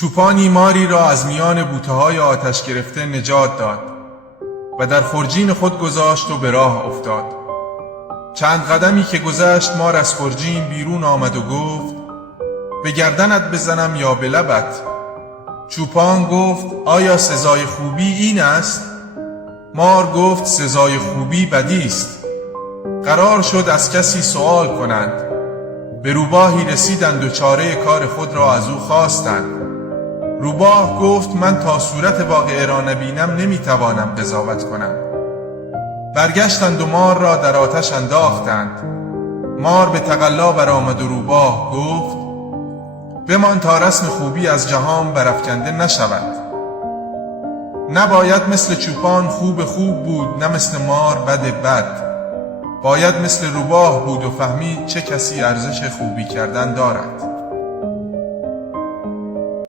چوپانی ماری را از میان بوته‌های آتش گرفته نجات داد و در خرجین خود گذاشت و به راه افتاد. چند قدمی که گذشت مار از خرجین بیرون آمد و گفت: به گردنت بزنم یا به لبت؟ چوپان گفت: آیا سزای خوبی این است؟ مار گفت: سزای خوبی بدی است. قرار شد از کسی سؤال کنند. به روباهی رسیدند و چاره کار خود را از او خواستند. روباه گفت: من تا صورت واقعه را نبینم نمیتوانم قضاوت کنم. برگشتند و مار را در آتش انداختند. مار به تقلا برآمد و روباه گفت: بمان تا رسم خوبی از جهان برافکنده نشود. نباید مثل چوپان خوب بود، نه مثل مار بد. باید مثل روباه بود و فهمید چه کسی ارزش خوبی کردن دارد.